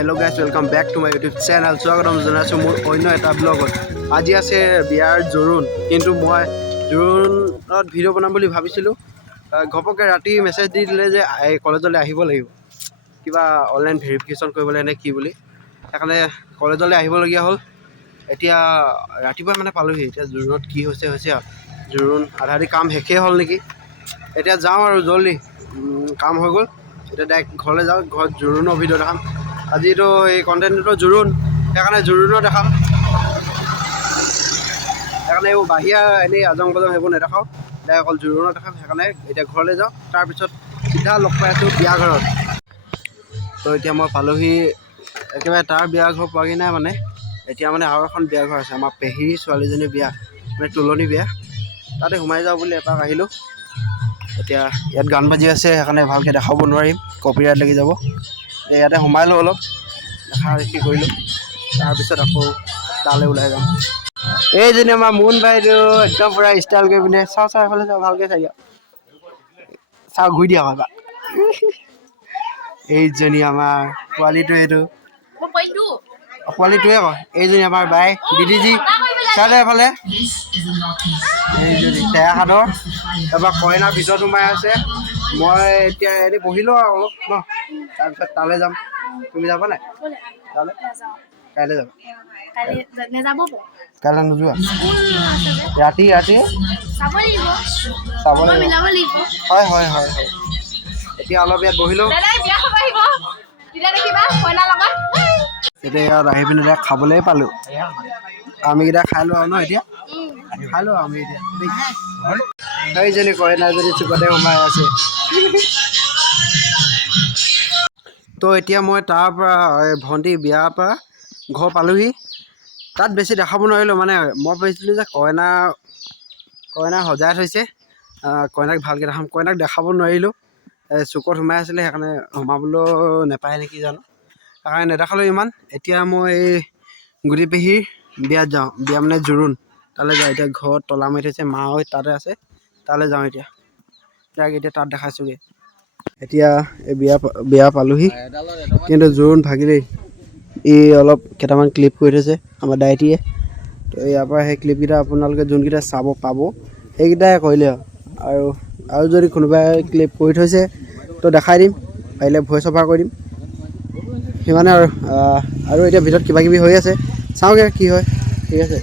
Hello guys, welcome back to my YouTube channel. স্বাগতম জনাইছো মোৰ অন্য এটা ব্লগত। আজি আছে বিয়াৰ জোৰোণ, কিন্তু মই জোৰোণত ভিডিঅ' বনাম বুলি ভাবিছিলোঁ। ঘপককৈ ৰাতি মেছেজ দি দিলে যে কলেজলৈ আহিব লাগিব, কিবা অনলাইন ভেৰিফিকেশ্যন কৰিবলৈ নে কি বুলি। সেইকাৰণে কলেজলৈ আহিবলগীয়া হ'ল। এতিয়া ৰাতিপুৱা মানে পালোহি। এতিয়া জোৰোণত কি হৈছে আৰু জোৰোণ আধা আধি কাম শেষেই হ'ল নেকি। এতিয়া যাওঁ আৰু জল্দি, কাম হৈ গ'ল। এতিয়া ডাইৰেক্ট ঘৰলৈ যাওঁ, ঘৰত জোৰোণৰ ভিডিঅ' দেখাম। আজিতো এই কণ্টেণ্টটো জোৰোণ, সেইকাৰণে জোৰোণো দেখাম। সেইকাৰণে এইবোৰ বাহিৰা এনেই আজং বাজং সেইবোৰ নেদেখাওঁ, ডাইৰেক্ট অকল জোৰোণত দেখাম। সেইকাৰণে এতিয়া ঘৰলৈ যাওঁ, তাৰপিছত চিধা লগ পাই আছোঁ বিয়া ঘৰত। তো এতিয়া মই পালোহি, একেবাৰে তাৰ বিয়া ঘৰ পোৱাগৈ নাই মানে। এতিয়া মানে আৰু এখন বিয়া ঘৰ আছে, আমাৰ পেহীৰ ছোৱালীজনীৰ বিয়া, মানে তোলনি বিয়া। তাতে সোমাই যাওঁ বুলি এপাক আহিলোঁ। এতিয়া ইয়াত গান বাজি আছে, সেইকাৰণে ভালকৈ দেখাব নোৱাৰিম, কপিৰাইট লাগি যাব। ইয়াতে সোমাই লওঁ, অলপ দেখা দেখি কৰিলোঁ, তাৰপিছত আকৌ তালৈ ওলাই যাম। এইজনী আমাৰ মোন বাইদেউ একদম পূৰা ষ্টাইল কৰি পিনে চাওঁ এইফালে চাওঁ, ভালকৈ চাই দিয়ক, চাওঁ ঘূৰি দিয়া হয়। এইজনী আমাৰ পোৱালিটো, এইটো পোৱালিটোৱে কয়। এইজনী আমাৰ বাই দিদিজী, চাই দে এফালে। এইজনী তেৰা সাদৰ, তাৰপৰা কইনাৰ ভিতৰত সোমাই আছে। মই এতিয়া এনেই বহিলোঁ আৰু অলপ ন, তাৰপিছত তালৈ যাম। তুমি যাবা নাই তালৈ? কাইলৈ যাবা? কাইলৈ নোযোৱা? ৰাতি চাব লাগিব। হয়। এতিয়া অলপ ইয়াত বহিলোঁ। এতিয়া ইয়াত আহি পিনে এতিয়া খাবলৈ পালোঁ। আমিকেইটা খাই লওঁ আৰু ন, এতিয়া খাই লওঁ আমি এতিয়া। সেইজনী কইনাজনী চুকতে সোমাই আছে। তো এতিয়া মই তাৰ পৰা ভণ্টি বিয়াৰ পৰা ঘৰ পালোহি। তাত বেছি দেখাব নোৱাৰিলোঁ, মানে মই ভাবিছিলোঁ যে কইনা সজাই থৈছে, কইনাক ভালকৈ দেখাম। কইনাক দেখাব নোৱাৰিলোঁ, চুকত সোমাই আছিলে, সেইকাৰণে সোমাবলৈও নাপায় নেকি জানো, সেইকাৰণে নেদেখালোঁ ইমান। এতিয়া মই এই গুটি পেহীৰ বিয়াত যাওঁ, বিয়া মানে জোৰোণ, তালৈ যাওঁ। এতিয়া ঘৰত তলা মাৰি থৈছে, মা তাতে আছে, তালৈ যাওঁ। এতিয়া তাত দেখাইছোঁগৈ। এতিয়া এই বিয়া পালোহি, কিন্তু জোৰোণ ভাগিলেই। অলপ কেইটামান ক্লিপ কৰি থৈছে আমাৰ ডাইটিয়ে। তো ইয়াৰ পৰা সেই ক্লিপকেইটা আপোনালোকে যোনকেইটা চাব পাব, সেইকেইটাই কৰিলে আৰু যদি কোনোবাই ক্লিপ কৰি থৈছে তো দেখাই দিম, পাৰিলে ভইচ অভাৰ কৰি দিম, সিমানে আৰু এতিয়া ভিতৰত কিবাকিবি হৈ আছে, চাওঁগৈ কি হয়। ঠিক আছে,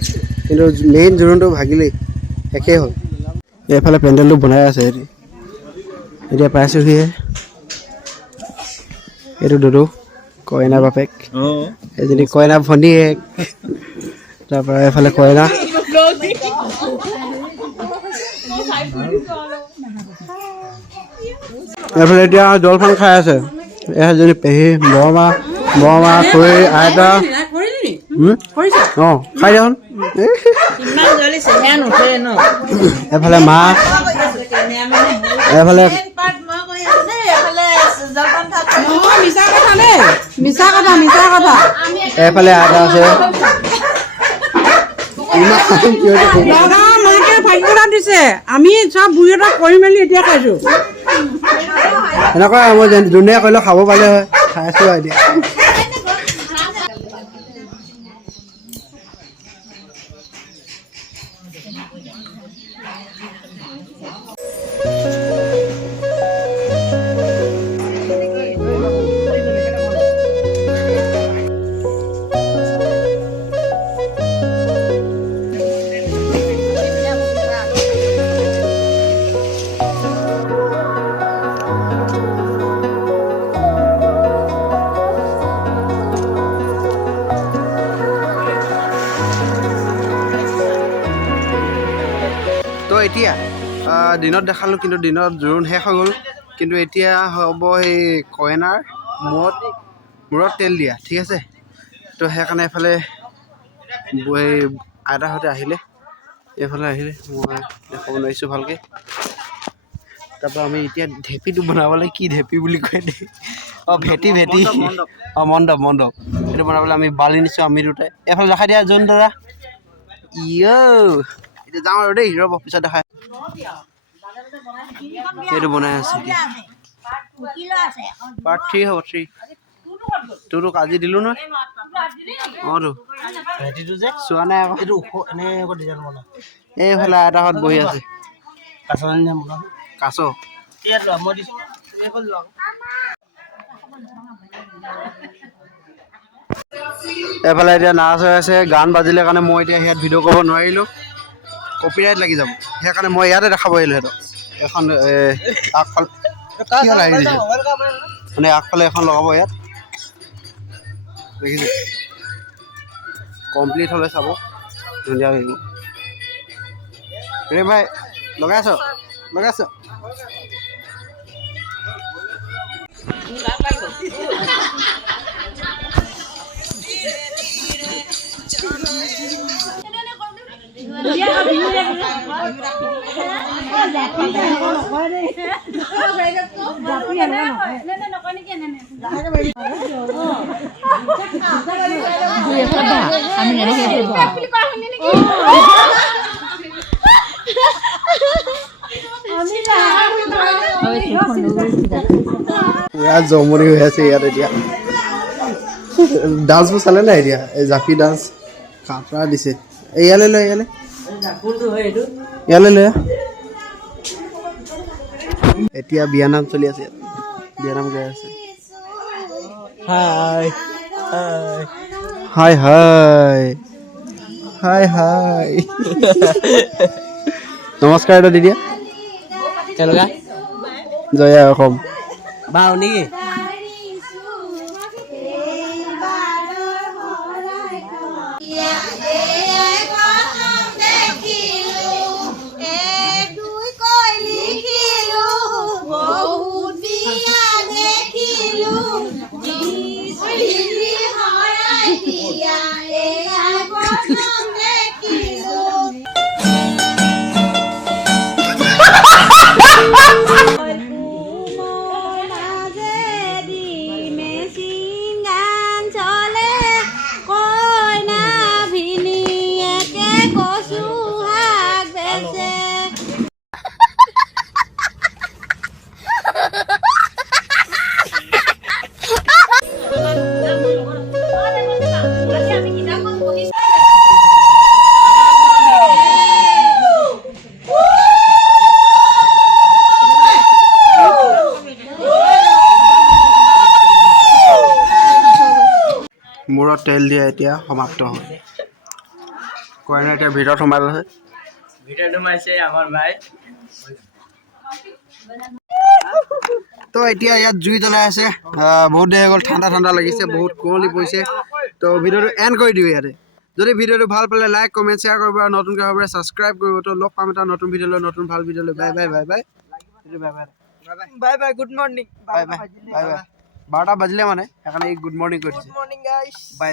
কিন্তু মেইন জোৰোণটো ভাগিলেই, শেষেই হ'ল। এইফালে পেণ্ডেলটো বনাই আছে, এতিয়া পাইছোঁহিহে। এইটো দুদু, কইনা বাপেক, এজনী কইনা ভনীয়েক, তাৰপৰা এইফালে কইনা। এইফালে এতিয়া জলপান খাই আছে এজনী পেহী, বৰমা, খুৰী, আইতা। খাই দিয়াচোন। এইফালে মা, এইফালে এইফালে আইতা আছে। দিছে আমি চব বুঢ়ী এটা কৰি মেলি এতিয়া খাইছো। এনেকুৱা মই যোনে কৰিলেও খাব পাৰিলে হয়, খাইছো এতিয়া। দিনত দেখালোঁ, কিন্তু দিনত জোৰোণ শেষ হৈ গ'ল। কিন্তু এতিয়া হ'ব এই কইনাৰ মূৰত তেল দিয়া, ঠিক আছে। তো সেইকাৰণে এইফালে এই আইতাহঁতে আহিলে, এইফালে আহিলে, মই দেখাব নোৱাৰিছোঁ ভালকৈ। তাৰপৰা আমি এতিয়া ঢেঁপীটো বনাবলৈ, কি ঢেঁপী বুলি কয় দেই, ভেটি মণ্ডপ সেইটো বনাবলৈ আমি বালি নিছোঁ, আমি দুটাই। এইফালে দেখাই দিয়া যোন দাদা। এতিয়া যাওঁ আৰু দেই, ৰ'ব পিছত দেখাই। সেইটো বনাই আছে এতিয়া। পাৰ্ট 3 হ'ব, 3 তোৰতো আজি দিলোঁ নহয়। তো চোৱা নাই আকৌ। এইফালে আইতাহঁত বহি আছে। কাছ এইফালে এতিয়া নাচ হৈ আছে, গান বাজিলে কাৰণে মই এতিয়া ইয়াত ভিডিঅ' কৰিব নোৱাৰিলোঁ, কপিৰাইট লাগি যাব। সেইকাৰণে মই ইয়াতে দেখাব আহিলোঁ সিহঁতক। এখন আগফালে মানে আগফালে এখন লগাব ইয়াত, দেখিছে? কমপ্লিট হ'লে চাব, ধুনীয়া লাগিব। ৰে ভাই লগাই আছ? পুৰা জমনি হৈ আছে ইয়াত এতিয়া। ডান্সবোৰ চালে নাই এতিয়া? এই জাপি ডান্স খাতৰা দিছে। ইয়ালৈ লৈ এতিয়া বিয়ানাম চলি আছে ইয়াত, বিয়ানাম গাই আছে। হাই নমস্কাৰ এটা দি দিয়া। জয়া অসম বাও নেকি? মূৰত তেল দিয়া এতিয়া সমাপ্ত হ'ল। কইনা এতিয়া ভিতৰত সোমাইছে, আমাৰ ভাই। তো এতিয়া ইয়াত জুই জ্বলাই আছে, বহুত দেৰি হৈ গ'ল, ঠাণ্ডা লাগিছে, বহুত কুঁৱলী পৰিছে। তো ভিডিঅ'টো এণ্ড কৰি দিওঁ ইয়াতে। যদি ভিডিঅ'টো ভাল পালে লাইক কমেণ্ট শ্বেয়াৰ কৰিব আৰু নতুনকৈ হ'ব ছাবস্ক্ৰাইব কৰিব। তো লগ পাম এটা নতুন ভিডিঅ' লৈ, নতুন ভাল ভিডিঅ' লৈ। Bye good morning. বাই 12টা বাজিলে মানে, সেইকাৰণে গুড মৰ্ণিং কৰি দিছে। বাই।